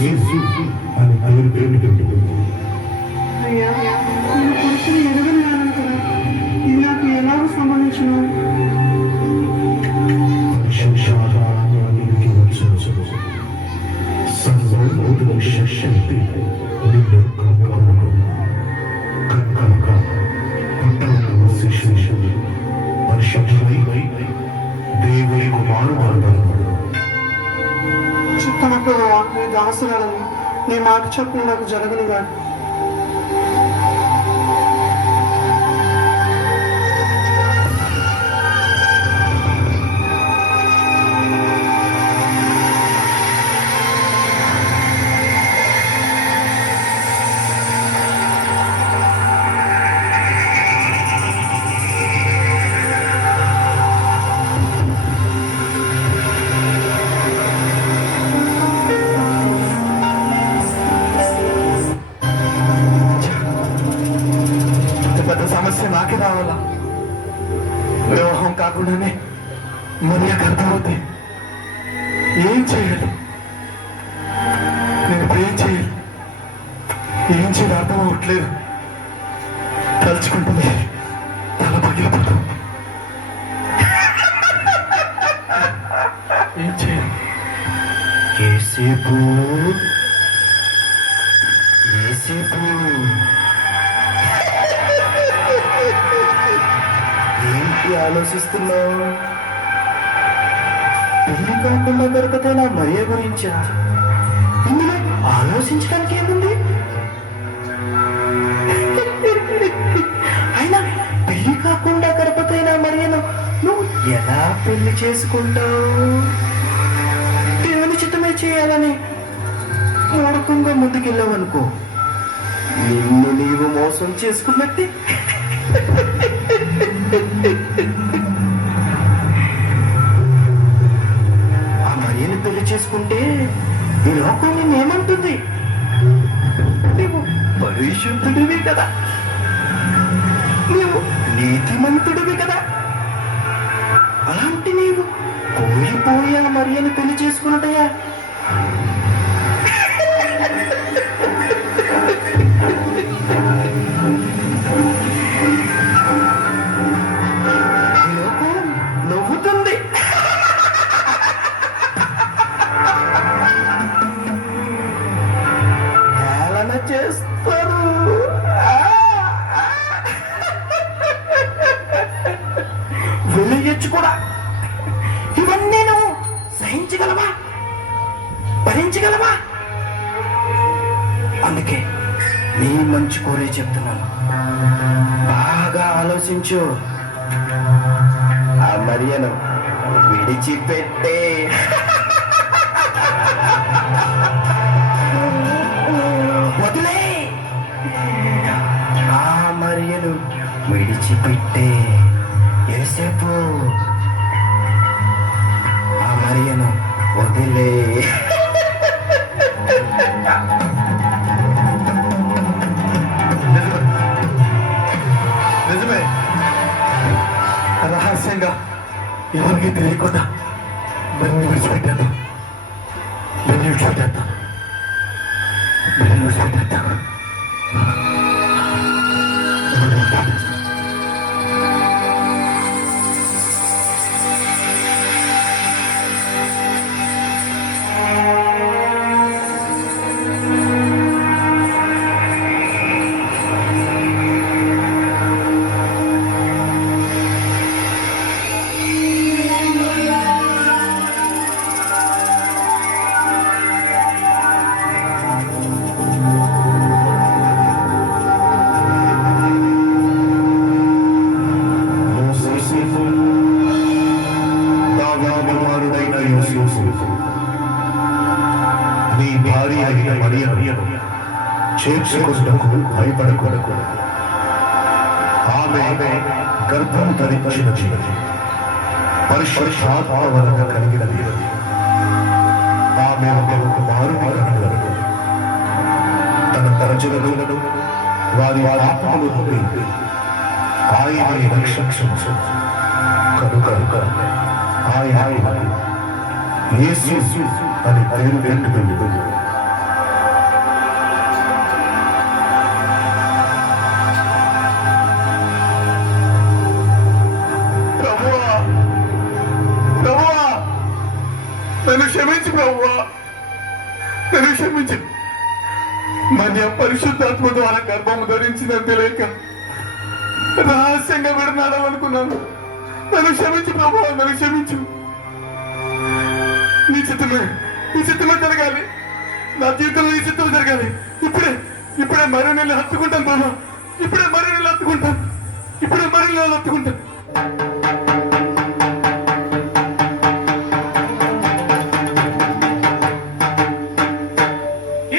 యేసు అని పేరు పెట్టుకుంటుంది. అయ్యా, నేను పురుషుని ఎరగలేను కదా, ఇది నాకు ఎలాగ సంబంధించిన పరిశుద్ధాత్మనికి వచ్చు సర్వోన్నతుని శక్తి నిన్ను కమ్ముకొనును. కనుక పుట్టబడిన శిశువు పరిశుద్ధుడై దేవుని కుమారుడను. చిత్తమప్పుడు నీ దాసురాలని నీ మాట చొప్పున నాకు జరగని కాదు. పెద్ద సమస్య నాకే రావాలా? వివాహం కాకుండానే మరియ గర్భవతి. ఏం చేయాలి? నేను ఇప్పుడు ఏం చేయాలి? ఏం చేయాలి అర్థం అవ్వట్లేదు. తలుచుకుంటుంది తల పగిలిపోతుంది. ఏం చేయాలి? ఏసేపు ఏసేపు ఏంటి ఆలోచిస్తున్నావు? పెళ్లి కాకుండా దొరికితే నా మరియ గురించా? ఇందులో ఆలోచించడానికి ఏముంది? అయినా పెళ్లి కాకుండా గర్భతైన మరియను నువ్వు ఎలా పెళ్లి చేసుకుంటావు? దేవుని చిత్తమే చేయాలని మూఢకంగా ముందుకెళ్ళావనుకో, నిన్ను నీవు మోసం చేసుకున్నట్టే. ఆ మరియను పెళ్లి చేసుకుంటే ఈ లోకం నిన్నేమంటుంది? నీవు పరిశుద్ధుడివి కదా, నీవు నీతిమంతుడివి కదా. అలాంటి నీవు కోల్పోయా మరియను పెళ్లి చేసుకున్నట్టయా? నవ్వుతుంది. హేళన చేస్తారు. వెలిగించు కూడా. ఇవన్నీ నువ్వు సహించగలవా? భరించగలవా? అందుకే నీ మంచి కోరే చెప్తున్నాను, బాగా ఆలోచించు. ఆ మరియను విడిచిపెట్టే. వదిలే. ఆ మరియను విడిచిపెట్టే. యేసేపు ఆ మరియను వదిలే. నిజమే. రహస్యంగా ఎవరికి తెలియకుండా బెన్ని విడిచిపెట్టాను. బెన్ని విడిచిపెట్టాను. బెన్ని విడిచిపెట్టాను. నీ భార్య అయిన మరియను చేర్చుకొనుటకు భయపడకూడదు. ఆమె గర్భం ధరించినది, పరిశుద్ధాత్మ వలన కలిగినది. ఆమె ఒక కుమారుని కనగలదు. తన తరచులను వారి పాపముల నుండి ఆయనని రక్షించును. కనుక ఆయన యేసు అని పేరు పెట్టుకుంది. క్షమించు ప్రభువా, నన్ను క్షమించు. మన పరిశుద్ధాత్మ ద్వారా గర్భము ధరించిందని తెలియక రహస్యంగా విడనాడాలనుకున్నాను. నన్ను క్షమించు ప్రభువా, నన్ను క్షమించు. నీ చిత్తమే జరగాలి. నా జీవితంలో నీ చిత్తం జరగాలి. ఇప్పుడే మరో నెలలు హత్తుకుంటాను ప్రభా. ఇప్పుడే మరో నెలలు హత్తుకుంటాను.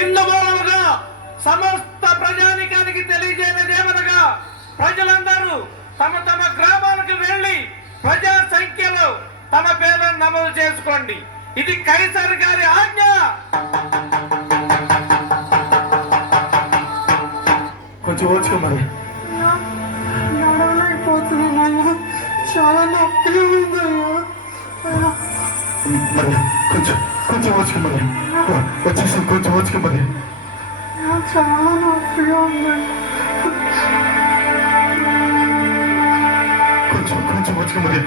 ఇందు మూలముగా సమస్త ప్రజానికానికి తెలియజేయదేమనగా ప్రజలందరూ తమ తమ గ్రామాలకు వెళ్లి ప్రజా సంఖ్యలో తమ పేర్లను నమోదు చేసుకోండి. ఇది కైసర్ గారి ఆజ్ఞ. కొంచెం ఓచుకోమని. నడవలేకపోతున్నానయ్యా, చాలా నొప్పిగా ఉందయ్యా. మరి కొంచెం ఓచుకోమని. వచ్చేసి కొంచెం ఓచుకోమని. చాలా నొప్పిగా ఉంది. కొంచెం ఓచుకోమని.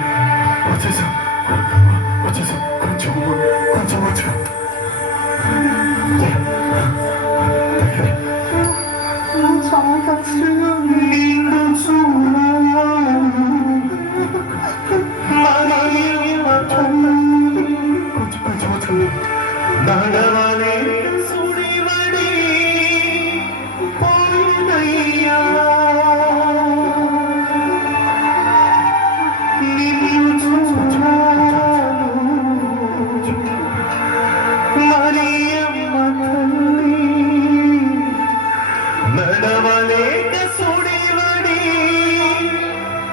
వచ్చేసి కొంచెం ఓచుకో. చాలా కష్టంగా ఉంది. కొంచెం ఓచుకో. నడవలే సుడివడి పోయినయ్యా, నిన్ను చూచాను మరియమ్మ తల్లి. నడవలేక సుడివడి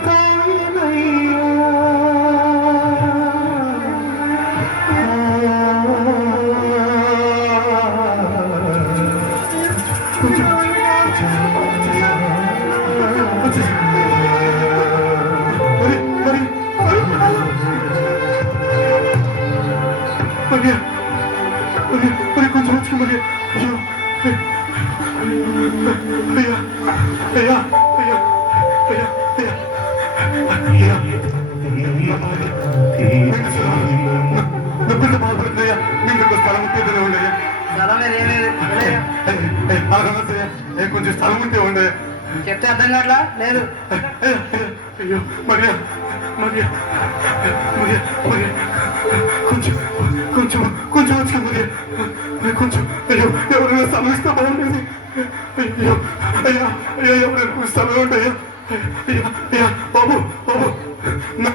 పోయినయ్యా, కొంచెం వచ్చి మరి. బాగుపడుతున్నాయా? మీకు స్థలం ఉంటే ఉండయా? కొంచెం స్థలం ఉంటే ఉండయా? చెప్తే అర్థం కావట్లా లేదు. అయ్యో మరియా, కొంచెం వచ్చి మరియా, కొంచెం. అయ్యో ఎవరైనా స్థలం ఇస్తే బాగుండేది. అయ్యా ఎవరైనా స్థలం ఉంటాయా? బాబు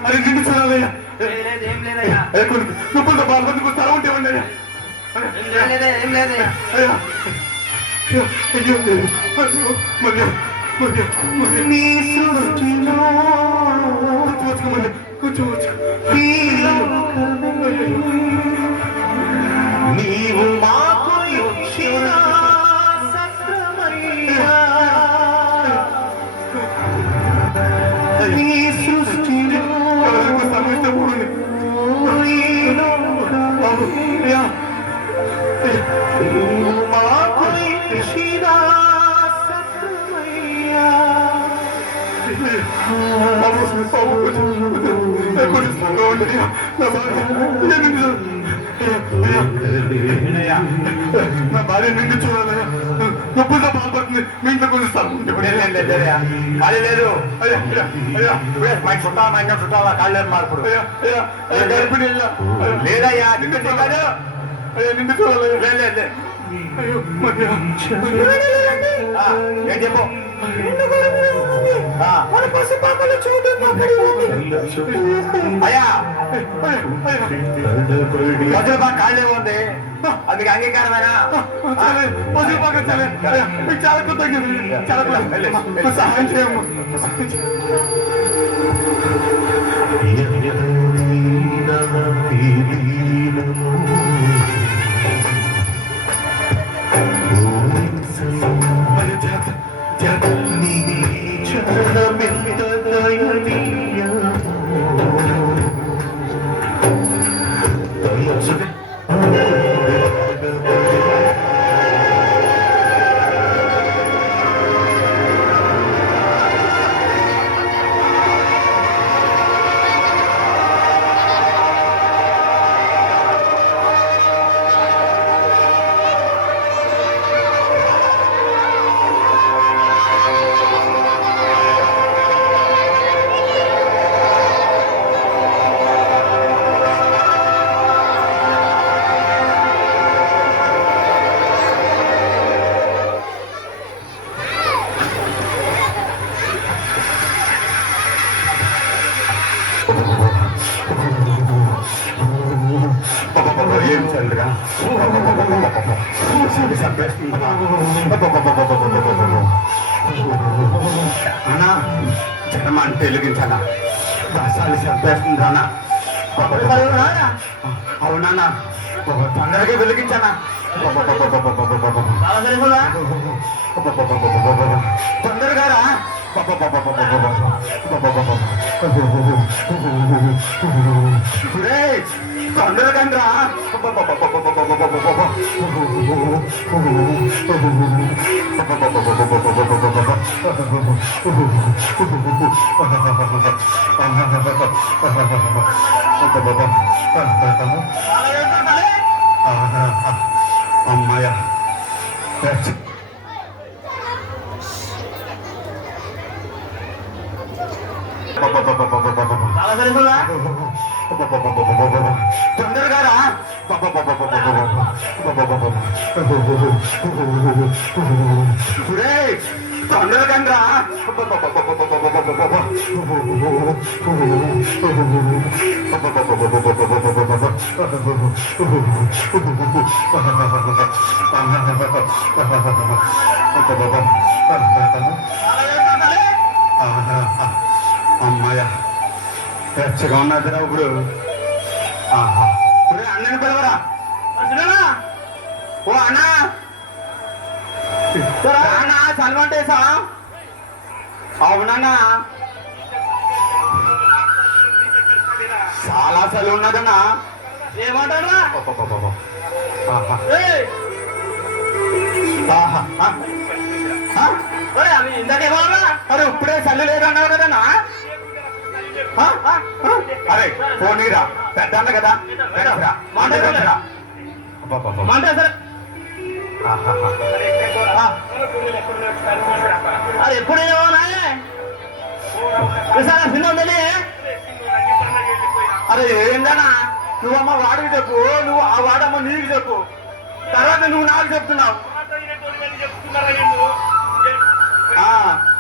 అది నిండి చూడాలయ్యా. ఏం లేదయ్యా, నువ్వు బాధపడుకు స్థలం ఉంటే ఉండయా? ఏం లేదయ్యా. అయ్యో మరియా, నీ సృష్టిలో కొంచెం నీవు మాకు ఇచ్చిన సత్యమయ్యా, నీ సృష్టిలో సమస్య పూర్ణి. నీవు మాకు ఇచ్చిన సత్యమయ్యా. నా భార్య నిండి చూడాలయ్యా, నొప్పులతో బాధపడుతుంది. మీ ఇంట్లో కొంచెం స్థలం ఉంటే ఖాళీ లేదు. చుట్టాలా కాళ్ళు మార్పుడు గర్భిణి లేదయ్యా, నిన్ను చూడాలి. నిండి చూడాలయ్యా. లేదు. అయ్యో మధ్య ఏం చెప్పు. అయ్యా మధ్యలో బాగా కాళ్ళే ఉంది, అందుకు అంగీకారమేనా? చాలా కృతజ్ఞతలు, చాలా సహాయం చేయము. ఏం చంద్రగా అన్నా జనం అంటే వెలిగించాలా రసాలు చంపేస్తుందా అవునా తొందరగా వెలిగించానా తొందరగా రా తొందరగా రా అమ్మాయ తొందరగా రా తొందరగా రా అమ్మాయ పెచ్చగా ఉన్నదిరా ఇప్పుడు అన్నని పిలవరా ఓ అన్నా అన్నా చల్వంటేసా అవునన్నా చాలా చలి ఉన్నదన్నా ఏమంటారా అరే ఇప్పుడే చల్లి లేదన్నావు కదన్నా అరే పోనీరా పెద్ద కదా అది ఎప్పుడైనా అరే ఏందన్నా నువ్వమ్మ వాడికి చెప్పు నువ్వు ఆ వాడమ్మ నీకు చెప్పు తర్వాత నువ్వు నాకు చెప్తున్నావు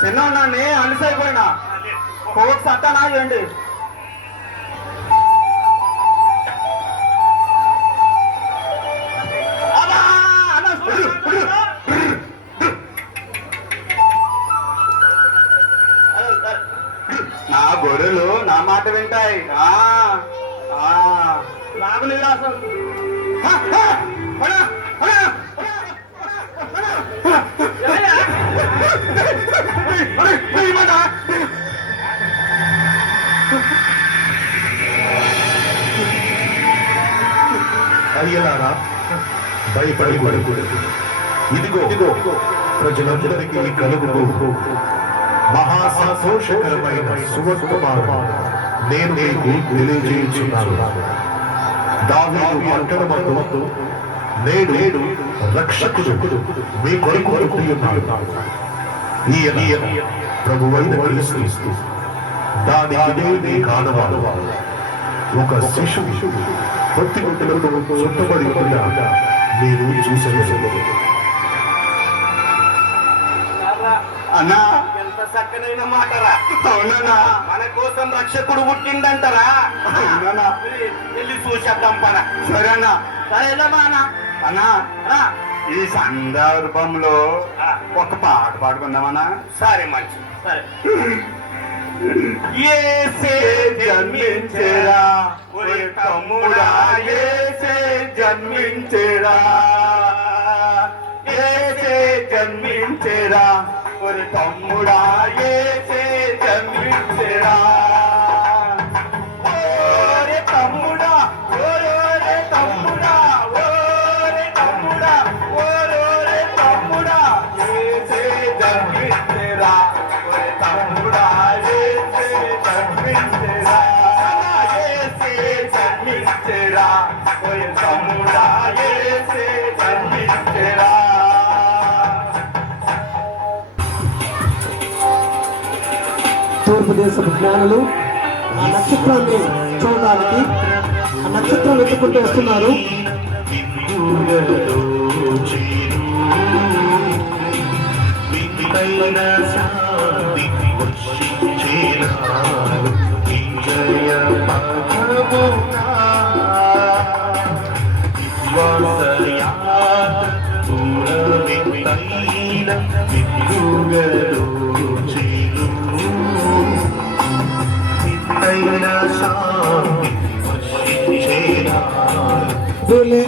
చిన్న ఉన్నాన్ని అలిసైపోయినా కోక్ సత్తా నాగండి నా గొర్రెలు నా మాట వింటాయి నాకు నిరాశం అయ్యలారా భయపడకూడదు. ఇదిగో ప్రజలందరికీ కలుగుతూ మహా సంతోషకరమైన సువర్తమానం నేను మీకు తెలియజేయుచున్నాను. దావీదు పట్టణమందు నేడు రక్షకుడు మీ కొరకు పుట్టి ఉన్నాడు. ఈయన ప్రభువైన క్రీస్తు. దానికి నీ కానవాడు ఒక శిశువు భక్తి గుట్టలతో చుట్టబడి ఉండగా మీరు చూసేది. అన్నా ఎంత చక్కనైన మాటరా. అవునన్నా మన కోసం రక్షకుడు పుట్టిందంటారా. అవునన్నా వెళ్ళి చూసేద్దాం పన. సరే అన్నా సరేనమ్మా అన్న. అన్నా ఈ సందర్భంలో ఒక పాట పాడుకుందామన్నా. సరే మంచి సరే. ఏసే జన్మించేరా ఒరే తమ్ముడా ఏసే జన్మించేరా ఏసే జన్మించేరా ఒరే తమ్ముడా ఏసే జన్మించేరా ఓరే తమ్ముడా ఓరే తమ్ముడా ఓరే తమ్ముడా ఓరే తమ్ముడా ఏసే జన్మించేరా ఒరే తమ్ముడా ఏసే జన్మించేరా ఏసే జన్మించేరా ఒరే తమ్ముడా ఏసే జన్మించేరా. తూర్పు దేశపు జ్ఞానులు ఆ నక్షత్రాన్ని చూడడానికి ఆ నక్షత్రం వెతుక్కుంటూ వస్తున్నారు. జయ వీళ్ళే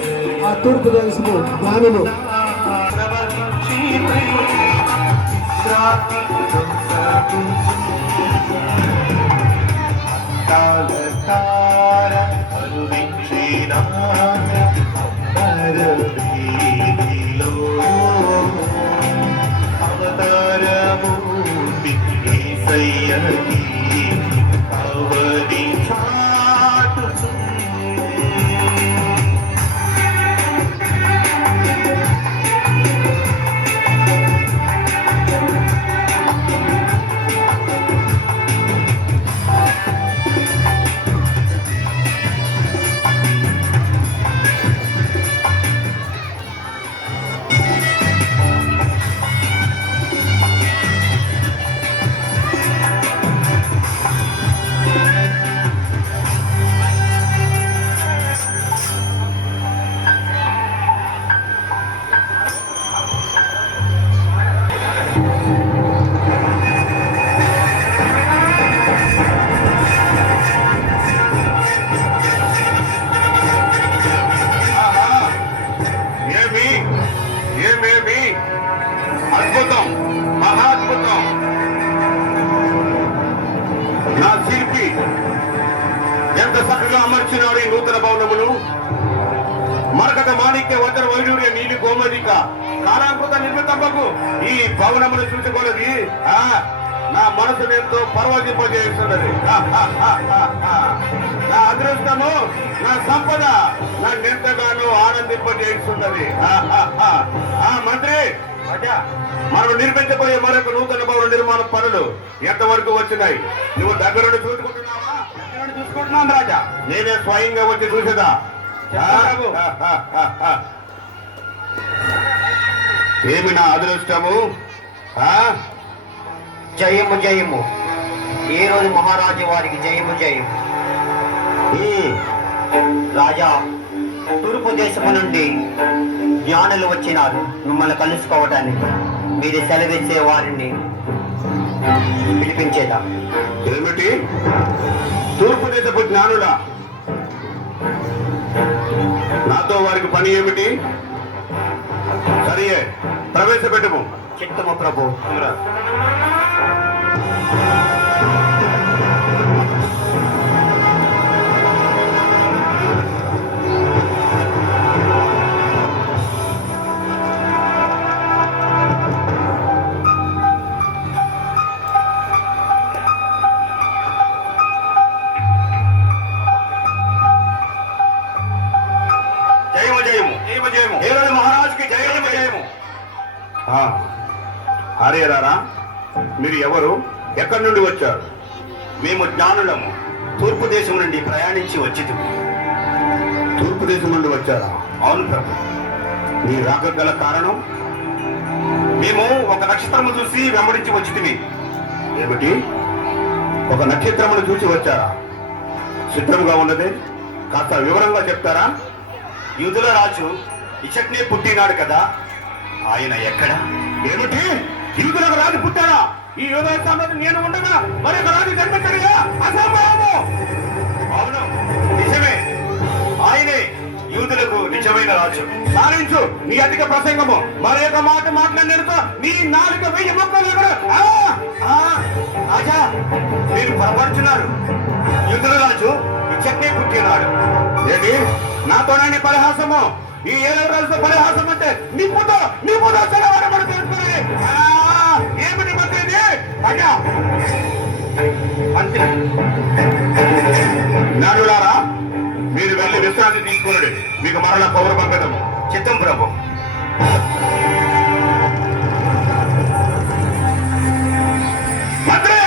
ఆ తూర్పు దేశము జ్ఞానులు. అద్భుతం, మహాద్భుతం. నా శిల్పి ఎంత చక్కగా అమర్చినాడు ఈ నూతన భవనమును. మరకత మాణిక్య వజ్ర వైడూర్య నీలి గోమదిక కాలాంకృత నిర్మితమ్మకు ఈ భవనమును చూసుకోలేదు. నా మనసును ఎంతో పరవశింపజేస్తున్నది. నా అదృష్టము, నా సంపద నన్నెంతగానో ఆనందింపజేస్తున్నది. మంత్రి, మనం నిర్మించబోయే మరొక నూతన భవన నిర్మాణ పనులు ఎంతవరకు వచ్చినాయి? నువ్వు దగ్గరుండి చూసుకుంటున్నావా? చూసుకుంటున్నాను రాజా. నేనే స్వయంగా వచ్చి చూసేదా? ఏమి నా అదృష్టము? జయము జయము. ఏ రోజు మహారాజు వారికి జయము జయము. రాజా, తూర్పు దేశము నుండి జ్ఞానులు వచ్చినారు మిమ్మల్ని కలుసుకోవటానికి. మీరు సెలవిచ్చే వారిని పిలిపించేదా? ఏమిటి? తూర్పు దేశపు జ్ఞానులా? నాతో వారికి పని ఏమిటి? సరే, ప్రవేశపెట్టము. చిత్తము ప్రభు. హరేరారా, మీరు ఎవరు? ఎక్కడి నుండి వచ్చారు? మేము జ్ఞానులము. తూర్పు దేశం నుండి ప్రయాణించి వచ్చింది. తూర్పు దేశం నుండి వచ్చారా? అవును ప్రభు. మీ రాక గల కారణం? మేము ఒక నక్షత్రము చూసి వెంబడించి వచ్చింది. ఏమిటి? ఒక నక్షత్రమును చూసి వచ్చారా? చిత్రంగా ఉన్నది, కాస్త వివరంగా చెప్తారా? యూదుల రాజు ఇచ్చట్నే పుట్టినాడు కదా, ఆయన ఎక్కడ? ఏమిటి? యూదులకు రాజు పుట్టారా? ఈ యోధ సామ్రాజ్యం నేను ఉండగా మరొక రాజు జన్మించడుగా? అసంభవము. అవును, నిజమే. ఆయనే యూదులకు నిజమైన రాజు. సాధించు నీ అధిక ప్రసంగము. మరొక మాట మాట్లాడినతో నీ నాలుక 1000 ముక్కలు. రాజా, మీరు పొరపడుతున్నారు. యూదుల రాజు ఇచ్చట్నే పుట్టినాడు. ఏంటి? నాతోనే పరిహాసము? ఈ 7 రోజుల పరిహాసం అంటే నిప్పుతో సెలవడమని తెలుసుకుని ఏమిటి మంత్రి? అయ్యా మంత్రి, జ్ఞానులారా, మీరు వెళ్ళి విశ్రాంతి తీసుకుని మీకు మరల పౌర పంపితము. చిత్తం ప్రభు. మంత్రి,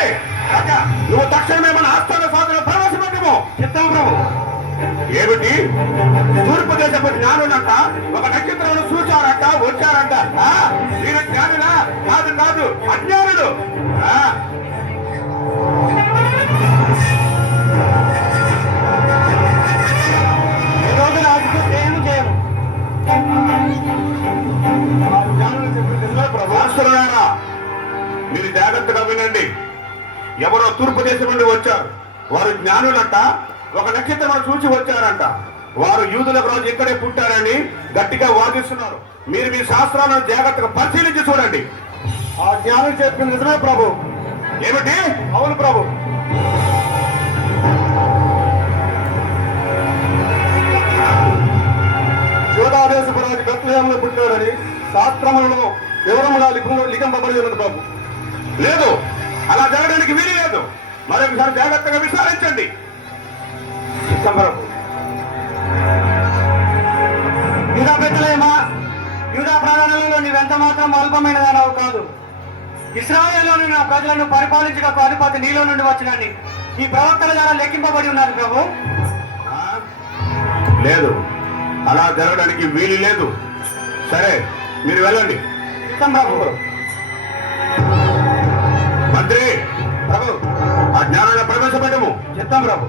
నువ్వు తక్షణమే మన ఆస్థాన సాధన ప్రవేశపెట్టము. చిత్తం ప్రభు. ఏమిటి? తూర్పు దేశపు జ్ఞానులంట ఒక నక్షత్రాలను చూచారంట, వచ్చారంట. మీరు జ్ఞానులా? కాదు కాదు, అజ్ఞానులు. వినండి. ఎవరో తూర్పు దేశం నుండి వచ్చారు. వారు జ్ఞానులంట, ఒక నక్షత్రం చూసి వచ్చారంట. వారు యూదులకు రాజు ఇక్కడే పుట్టారని గట్టిగా వాదిస్తున్నారు. మీరు మీ శాస్త్రాలను జాగ్రత్తగా పరిశీలించి చూడండి. ఆ జ్ఞానం చెప్పింది నిజమే ప్రభు. ఏమిటి? అవును ప్రభు. యోధాదేశపు రాజు బెత్లెహేములో పుట్టాడని శాస్త్రములలో వివరముగా లిఖింపబడి ఉన్నది ప్రభు. లేదు, అలా జరగడానికి వీలు లేదు. మరొకసారి జాగ్రత్తగా విచారించండి. ప్రభు. యూదా బెత్లెహేమా, యూదా ప్రాంతంలో నీవెంత మాత్రం అల్పమైన దానవు కాదు. ఇశ్రాయేలులోని నా ప్రజలను పరిపాలించడానికి అధిపతి నీలో నుండి వచ్చినని ఈ ప్రవక్తల ద్వారా లెక్కింపబడి ఉన్నారు ప్రభు. లేదు, అలా జరగడానికి వీలు లేదు. సరే, మీరు వెళ్ళండి. ప్రభు. మంత్రి ప్రభు, ఆ జ్ఞానాన్ని ప్రవేశపెట్టము. చెప్తాం ప్రభు.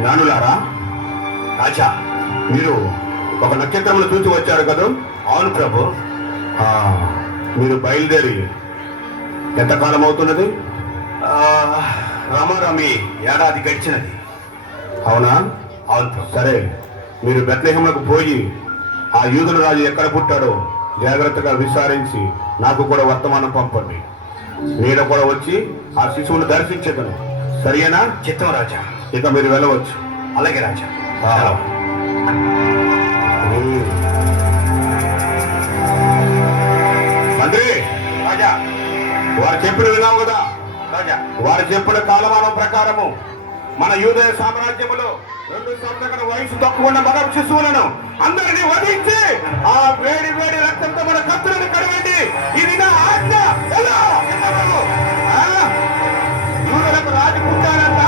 జ్ఞానులారా, రాజా, మీరు ఒక నక్షత్రమును చూసి వచ్చారు కదా? అవును ప్రభు. మీరు బయలుదేరి ఎంతకాలం అవుతున్నది? రమారమి ఏడాది గడిచినది. అవునా? అవును ప్రభు. సరే, మీరు బెత్లెహేములకు పోయి ఆ యూదుల రాజు ఎక్కడ పుట్టాడో జాగ్రత్తగా విచారించి నాకు కూడా వర్తమానం పంపండి. నేను కూడా వచ్చి ఆ శిశువును దర్శించదను. సరియేనా? చిత్తం రాజా. ఇక మీరు వెళ్ళవచ్చు. అలాగే రాజా. మంత్రి రాజా. వారు చెప్పిన విన్నావు కదా? రాజా. వారు చెప్పిన కాలమానం ప్రకారము మన యూదయ సామ్రాజ్యములో 2 సంవత్సరాల వయసు తక్కువ ఉన్న మగ శిశువులను అందరినీ వధించి ఆ వేడి వేడి రక్తంతో మన కత్తులను కడగండి. ఇది నా ఆజ్ఞ. యూదులకు రాజు పుట్టాడంట,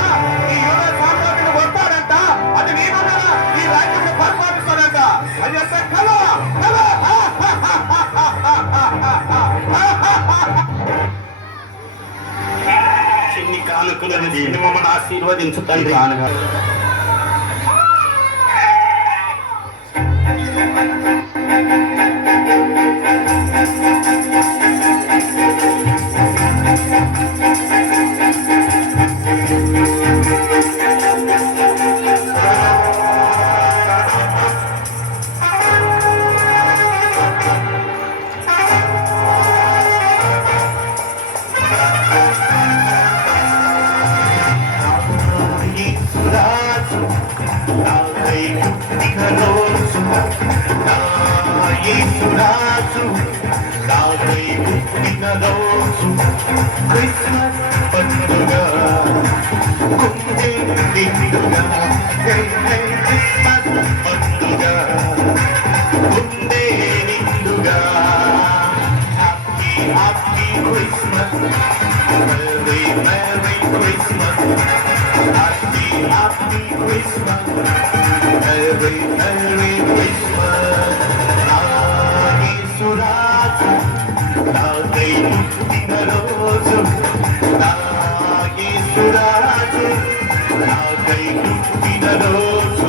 ఈ యూదయ సామ్రాజ్యం వస్తాడంట, అది నేనున్నారా ఈ రాజ్యంలో పరిపాలిస్తాడంట. అది ఎంత కళ కళ. చిన్ని కానుకలను మమ్మల్ని ఆశీర్వదించు తండ్రి. Christmas పండుగ కుందే నిండుగా, hey hey Christmas పండుగ కుందే నిండుగా. Happy happy Christmas, Merry Merry Christmas, Happy happy Christmas, Merry Merry Christmas. Yesuraju నాకై పుట్టిన రోజు, నా యేసురాజు నాకై పుట్టిన రోజు.